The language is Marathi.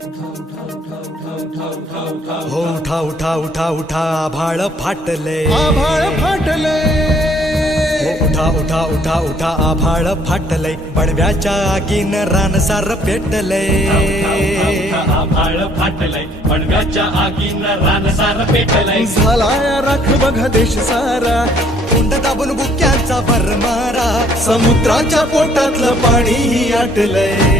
हो उठा उठा उठा उठा आभाळ फाटले आभाळ फाटले हो उठा उठा उठा उठा आभाळ फाटले पडव्याच्या आगीन रानसार पेटले आभाळ फाटले पडव्याच्या आगीन रानसार पेटले झाला राख बघ देश सारा कुंड दाबून बुक्याचा भर मारा समुद्राच्या पोटातलं पाणी आटलंय